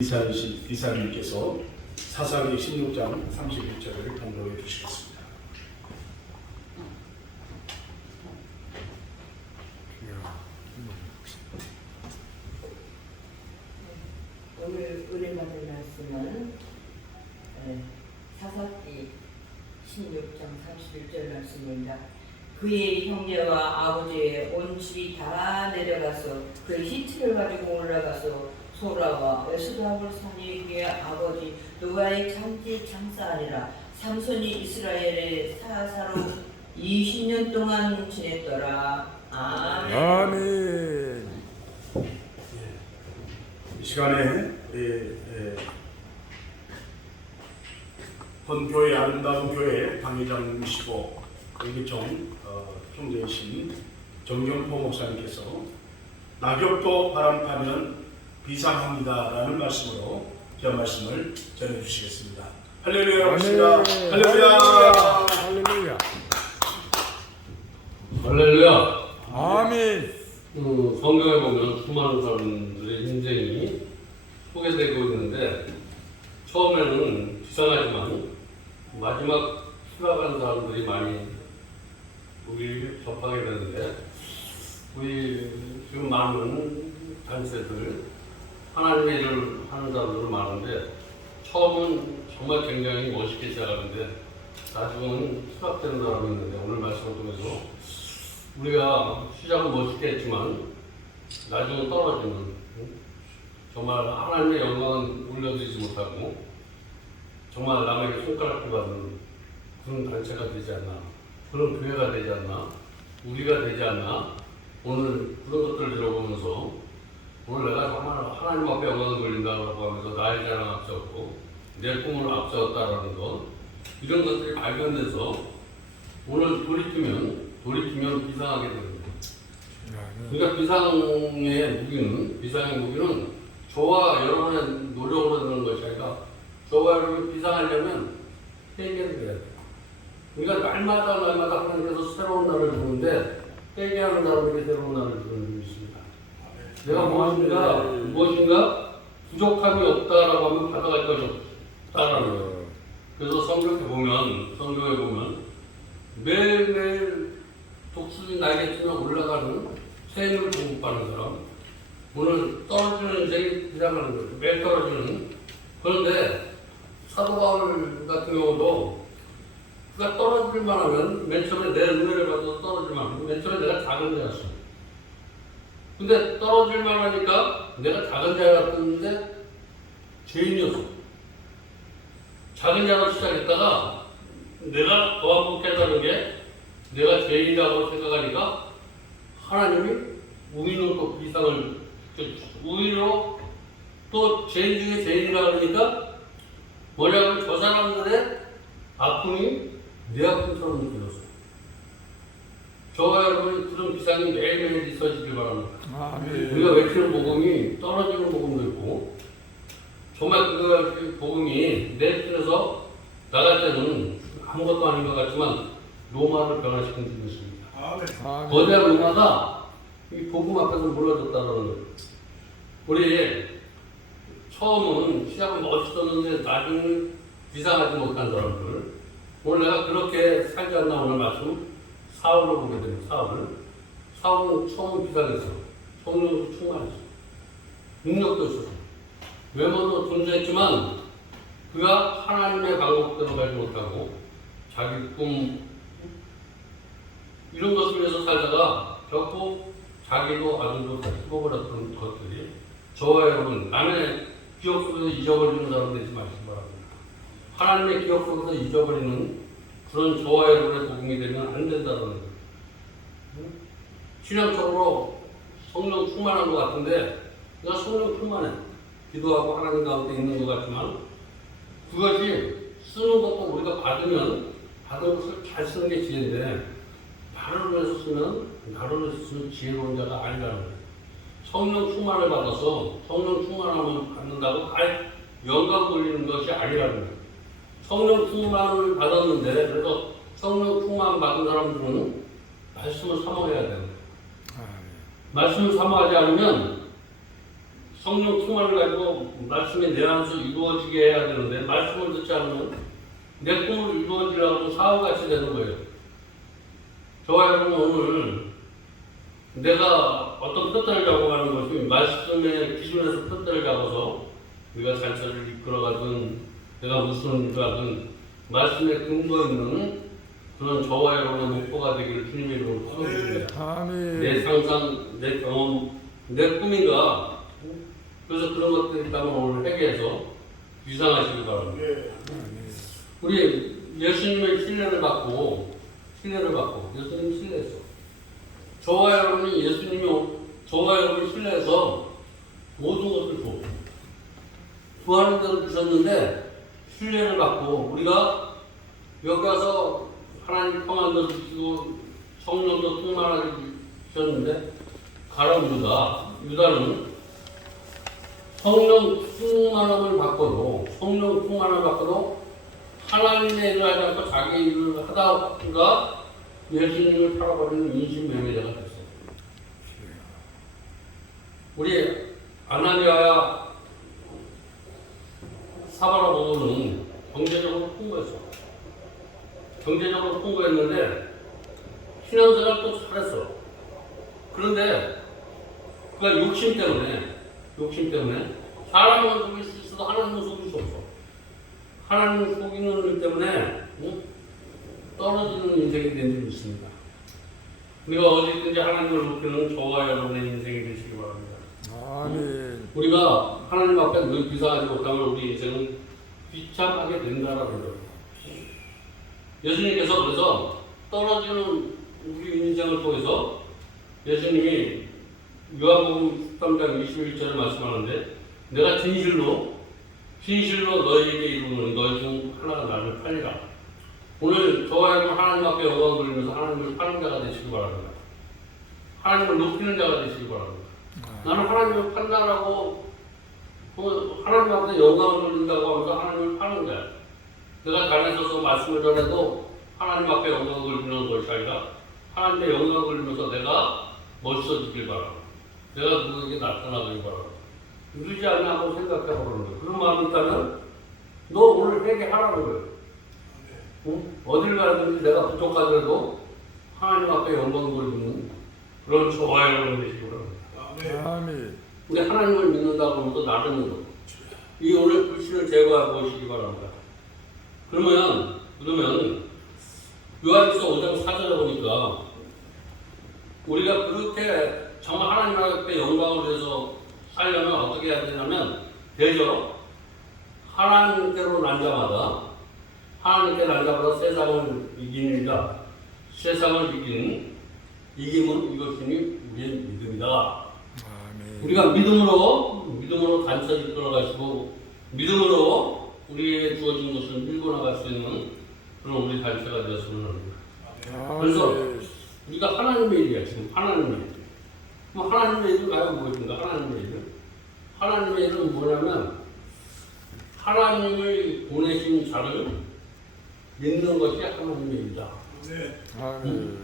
이사님께서 사사기 16장 31절을 통독해 주시겠습니다. 오늘 은혜 받을 말씀은 사사기 16장 31절 말씀입니다. 그의 형제와 아버지의 온 집이 다 내려가서 그의 시체를 가지고 올라가서 소라와 에스다올 산이 그의 아버지 노아의 잔치 장사하니라. 삼손이 이스라엘의 사사로 20년 동안 지냈더라. 아멘. 아멘. 이 시간에 본교회 아름다운 교회 당회장이시고 여기종 형제이신 정경포 목사님께서 낙엽도 바람 타면 비상합니다라는 말씀으로 제 말씀을 전해주시겠습니다. 할렐루야 합시다. 할렐루야. 할렐루야. 할렐루야. 아멘. 성경에 보면 수많은 사람들의 인생이 소개되고 있는데 처음에는 비상하지만 마지막 수락한 사람들이 많이 우리 접하게 되는데 우리 지금 많은 단체들 하나님의 일을 하는 사람들은 많은데 처음은 정말 굉장히 멋있게 시작하는데 나중은 수락되는 사람이 있는데 오늘 말씀을 통해서 우리가 시작은 멋있게 했지만 나중은 떨어지는 정말 하나님의 영광은 올려드리지 못하고 정말 남에게 손가락질 받는 그런 단체가 되지 않나, 그런 교회가 되지 않나, 우리가 되지 않나. 오늘 그런 것들을 들어보면서 오늘 내가 정말 하나님 앞에 영광을 돌린다고 하면서 나의 자랑 앞섰고 내 꿈을 앞섰다라는 것, 이런 것들이 발견돼서 오늘 돌이키면 비상하게 됩니다. 그러니까 비상의 무기는 저와 여러분의 노력으로 되는 것이 아니라 저와 여러분이 비상하려면 회개를 해야 돼요. 그러니까 날마다 하나님께서 새로운 날을 주는데 회개하는 사람에게 새로운 날을 주는 분이 있습니다. 내가 무엇인가 부족함이 없다라고 하면 받아갈 것이 없다라는 거예요. 그래서 성경에 보면 매일매일 독수리 날개치며 올라가는 샘을 공급하는 사람, 오늘 떨어지는 인생이 비상하는 거예요. 매일 떨어지는. 그런데 사도 바울 같은 경우도 그가 떨어질만 하면 맨 처음에 내 은혜를 받아서 떨어질만 하면 맨 처음에 내가 작은 자였어. 근데 떨어질만 하니까 내가 작은 자였는데 죄인이었어. 작은 자로 시작했다가 내가 더 한번 깨달은 게 내가 죄인이라고 생각하니까 하나님이 우리는 또 비상을 우리로 또 죄인 중에 죄인이라 그러니까 뭐냐면 저 사람들의 아픔이 내 아픔처럼 느껴졌어요. 저와 여러분이 그런 비상이 매일매일 있어지길 바랍니다. 아멘. 우리가 외치는 복음이 떨어지는 복음도 있고 정말 그 복음이 내 편에서 나갈 때는 아무것도 아닌 것 같지만 로마를 변화시키는 것입니다. 아멘. 거대한 로마가 이 복음 앞에서 무너졌다는 거예요. 우리 처음은 시작은 멋있었는데 나중에 비상하지 못한 사람들, 오늘 내가 그렇게 살지 않나 오늘 말씀 사울을 보게 됩니다. 사울은 처음 비상했어. 성령도 충만했어. 능력도 있었어. 외모도 존재했지만 그가 하나님의 방법대로 가지 못하고 자기 꿈 이런 것을 위해서 살다가 결국 자기도 아들도 다 죽어버렸던 것들이 저와 여러분 남의 기억 속에서 잊어버리는 사람 되지 마시기 바랍니다. 하나님의 기억 속에서 잊어버리는 그런 저와 여러분의 복음이 되면 안 된다는 거예요. 신앙적으로 성령 충만한 것 같은데 내가 성령 충만해. 기도하고 하나님 가운데 있는 것 같지만 그것이 쓰는 것도 우리가 받은 것을 잘 쓰는 게 지혜인데 나를 위해서 쓰는 지혜로운 자가 아니라는 거예요. 성령 충만을 받아서 성령 충만함을 받는다고 영광 돌리는 것이 아니라는 거예요. 성령 충만을 받았는데 그래서 성령 충만 받은 사람들은 말씀을 사모해야 돼요. 말씀을 사모하지 않으면 성령 충만을 가지고 말씀이 내 안에서 이루어지게 해야 되는데 말씀을 듣지 않으면 내 꿈을 이루어지려고 사후같이 되는 거예요. 저와 여러분 오늘 내가 어떤 표대를 잡아가는 것이 말씀의 기준에서 표대를 잡아서 우리가 잔치를 이끌어가든 내가 무슨 일을 하든 말씀에 근거 있는 그런 저와 여러분의 목표가 되기를 주님의 이름으로 축원드립니다. 아멘. 내 상상, 내 경험, 내 꿈인가 그래서 그런 것들이 있다면 오늘 회개해서 유상하시길 바랍니다. 우리 예수님의 신뢰를 받고 예수님 신뢰했어. 저와 여러분이 저와 여러분이 신뢰해서 모든 것을 줘. 구하는 대로 주셨는데 신뢰를 받고 우리가 여기 와서 하나님 평안도 주시고 성령도 충만하게 주셨는데 가론 유다는 성령 충만함을 받고도 하나님의 일을 하지 않고 자기 일을 하다가 예수님을 팔아버리는 인신매매자가 됐어요. 우리 아나니아와 사바라 모도는 경제적으로 풍부했는데 신앙생활 또 잘했어. 그런데 그가 욕심 때문에 사람은 속일 수 있어도 하나님은 속일 수 없어. 하나님을 속이는 일 때문에 떨어지는 인생이 된 적이 있습니다. 우리가 어디든지 하나님을 높이는 저와 여러분의 인생이 되시기 바랍니다. 아멘. 우리가 하나님 앞에 늘 비상하지 못하면 우리 인생은 비참하게 된다라는 거예요. 예수님께서 그래서 떨어지는 우리 인생을 통해서 예수님이 요한복음 13장 21절을 말씀하는데 내가 진실로 너희에게 이루는 너희 중 하나가 나를 팔리라. 오늘 저와 여러분 하나님 앞에 영광을 돌리면서 하나님을 파는 자가 되시기 바랍니다. 하나님을 높이는 자가 되시기 바랍니다. 나는 하나님을 판단하고 하나님 앞에 영광을 돌린다고 하면서 하나님을 파는 거야. 내가 단에 서서 말씀을 전해도 하나님 앞에 영광을 돌리는 것이 아니라 하나님의 영광을 돌리면서 내가 멋있어지길 바랍니다. 내가 누구에게 나타나길 바랍니다. 누르지 않나 한번 생각해보는 거예요. 그런 마음이 있다면 너 오늘 회개하라는 거예요. 응? 어딜 가든지 내가 부족하더라도 하나님 앞에 영광을 돌리는 그런 저와 여러분 되시기 바랍니다. 아멘. 우리 하나님을 믿는다고 하면서 나르는 것. 이 오늘 불신을 제거하고 오시기 바랍니다. 그러면 요한일서 5장 4절에 보니까 우리가 그렇게 정말 하나님 앞에 영광을 위해서 살려면 어떻게 해야 되냐면 대저 하나님께로 난 자마다 세상을 이기니라. 세상을 이김은 이것이니 우리의 믿음이다. 아멘. 우리가 믿음으로 단체를 끌어가시고 믿음으로 우리에게 주어진 것을 밀고 나갈 수 있는 그런 우리 단체가 되었으면 합니다. 그래서 우리가 하나님의 일이야. 지금 하나님의 일. 그럼 하나님의 일을 과연 무엇인가? 하나님의 일은 뭐냐면 하나님을 보내신 자를 믿는 것이 하나님의 일이다. 아멘.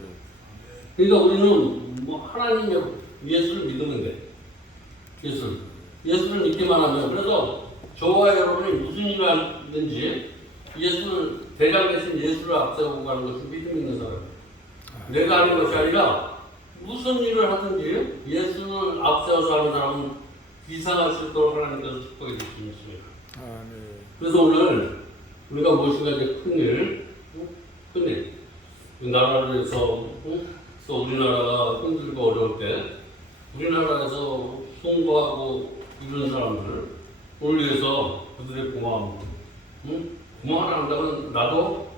그러니까 우리는 하나님의 예수를 믿으면 돼. 예수를 믿기만 하면. 그래서 저와 여러분이 무슨 일을 하든지 예수를 대장 대신 예수를 앞세우고 가는 것이 믿음 있는 사람이에요. 내가 하는 것이 아니라 무슨 일을 하든지 예수를 앞세워서 하는 사람은 비상할 수 있도록 하나님께서 축복해 주시겠습니다. 아멘. 그래서 오늘 우리가 무엇인가 이제 큰일, 나라를 위해서, 또 우리나라가 힘들고 어려울 때 우리나라에서 송구하고 이런 사람들 오늘 위해서 그들의 고마움, 고마워를 한다면 나도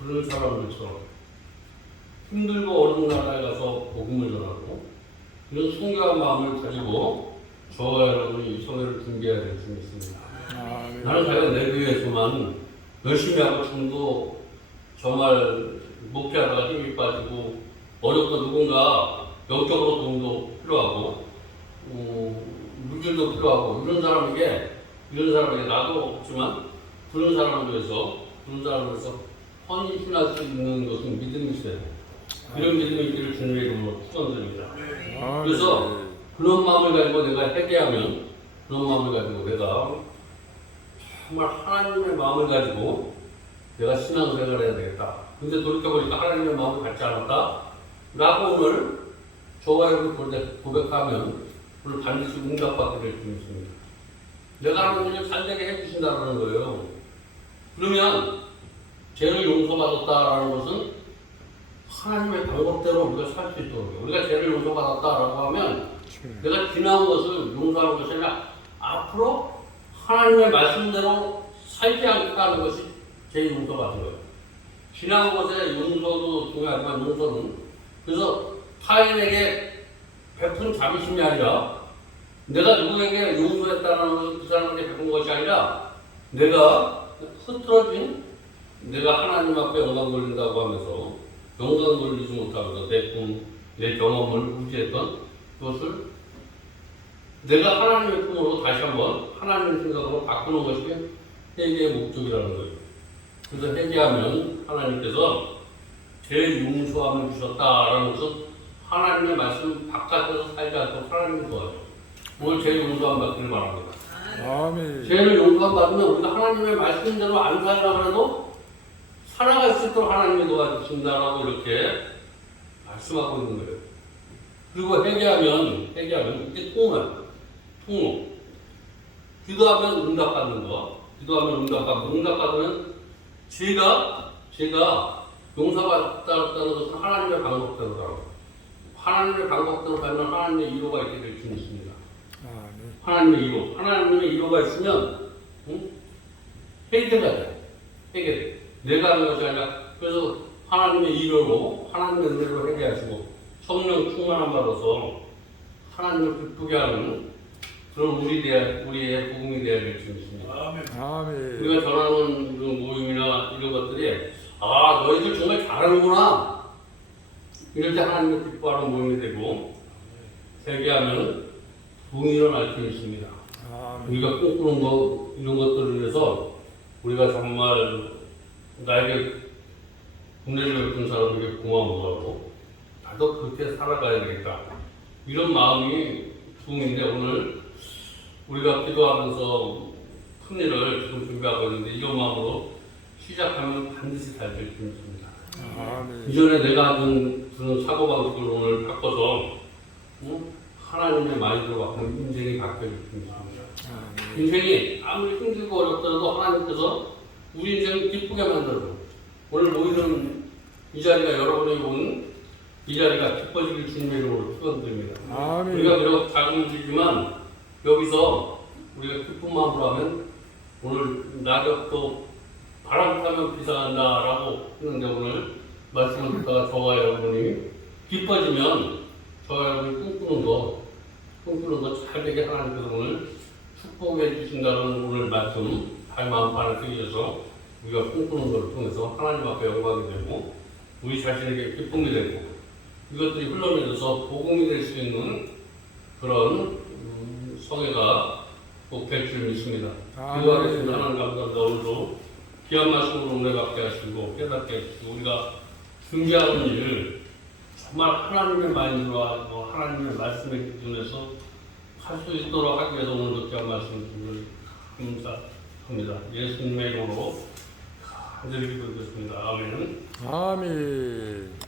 그런 사람들처럼 힘들고 어려운 나라에 가서 복음을 전하고 이런 순결한 마음을 가지고 저와 여러분이 이 성회를 준비해야 될 줄이 있습니다. 아멘. 나는 과연 내 교회에서만 열심히 하고 전도 정말 목회하다가 힘이 빠지고 어렵고 누군가 영적으로 도움도 필요하고 물질도 필요하고 이런 사람에게 나도 없지만 그런 사람을 위해서 헌신할 수 있는 것은 믿음이 있어요. 이런 믿음이 있기를 주님의 이름으로 축원드립니다. 그래서 그런 마음을 가지고 내가 회개하면 그런 마음을 가지고 내가 정말 하나님의 마음을 가지고 내가 신앙생활을 해야 되겠다. 근데 돌이켜보니까 하나님의 마음을 갖지 않았다. 라고 오늘 저와 여러분이 고백하면 오늘 반드시 응답받게 될 줄 믿습니다. 내가 하나님을 잘되게 해주신다는 거예요. 그러면 죄를 용서받았다라는 것은 하나님의 방법대로 우리가 살 수 있도록 우리가 죄를 용서받았다라고 하면 내가 지나온 것을 용서하는 것이 아니라 앞으로 하나님의 말씀대로 살지 않겠다는 것이 죄 용서받은 거예요. 지나온 것의 용서도 중요하지만 용서는 그래서 타인에게 베푼 자비심이 아니라 내가 누구에게 용서했다는 것은 그 사람에게 베푼 것이 아니라 내가 흐트러진 내가 하나님 앞에 영광 돌린다고 하면서 영광 돌리지 못하면서 내 경험을 무시했던 그것을 내가 하나님의 품으로 다시 한번 하나님의 생각으로 바꾸는 것이 회개의 목적이라는 거예요. 그래서 회개하면 하나님께서 죄 용서함을 주셨다라는 것은 하나님의 말씀 바깥에서 살지 않고 하나님을 도와줘. 오늘 죄 용서함 받기를 바랍니다. 아멘. 죄를 용서함 받으면 우리가 하나님의 말씀대로 안 살려고 해도 살아갈 수 있도록 하나님이 도와주신다라고 이렇게 말씀하고 있는 거예요. 그리고 회개하면 이게 통로. 기도하면 응답받는 거. 기도하면 응답받고 응답받으면 제가 용서받았다는 것은 하나님의 방법대로라고. 하나님의 방법대로 가면 하나님의 이로가 있게 될 줄 믿습니다. 하나님의 이로가 있으면 해결해야 돼. 해결해. 내가 하는 것이 아니라 그래서 하나님의 이로로 하나님의 은혜로 회개하시고 성령 충만함 받아서 하나님을 기쁘게 하는 그런 우리의 복음이 되어야 될 줄 믿습니다. 아멘. 우리가 전하는 그 모임이나 이런 것들이 너희들 정말 잘하는구나 이럴 때 하나님을 기뻐하는 모임이 되고 회개하면 부흥이 일어날 수 있습니다. 우리가 꿈꾸는 거 이런 것들을 위해서 우리가 정말 나에게 은혜를 베푼 사람에게 고마워하고 나도 그렇게 살아가야 되겠다 이런 마음이 부흥인데 오늘 우리가 기도하면서 큰 일을 지금 준비하고 있는데 이런 마음으로 시작하면 반드시 잘 될 수 있습니다. 이전에 내가 하던 그런 사고방식을 오늘 바꿔서 하나님의 마인드로 바꾸면 인생이 바뀌어질 수 있습니다. 인생이 아무리 힘들고 어렵더라도 하나님께서 우리 인생을 기쁘게 만들어줘. 오늘 모이는 이 자리가 여러분이 온 이 자리가 기뻐지길 주님의 이름으로 축원드립니다. 우리가 비록 작은 일이지만 여기서 우리가 기쁜 마음으로 하면 오늘 낙엽도 바람 타면 비상한다라고 했는데 오늘 말씀을 듣다가 저와 여러분이 기뻐지면 저와 여러분이 꿈꾸는 거 잘되게 하나님께서 오늘 축복해 주신다는 오늘 말씀 마음 안에 새기셔서 우리가 꿈꾸는 것을 통해서 하나님 앞에 영광이 되고 우리 자신에게 기쁨이 되고 이것들이 흘러내려서 복음이 될 수 있는 그런 성회가 꼭 될 줄 믿습니다. 기도하겠습니다. 하나님 감사합니다. 오늘도 귀한 말씀으로 은혜 받게 하시고 깨닫게 해주시고 우리가 준비하는 일을 정말 하나님의 마인드와 하나님의 말씀의 기준에서 할 수 있도록 하기 위해서 오늘도 귀한 말씀을 감사합니다. 예수님의 이름으로 간절히 기도드렸습니다. 아멘. 아멘.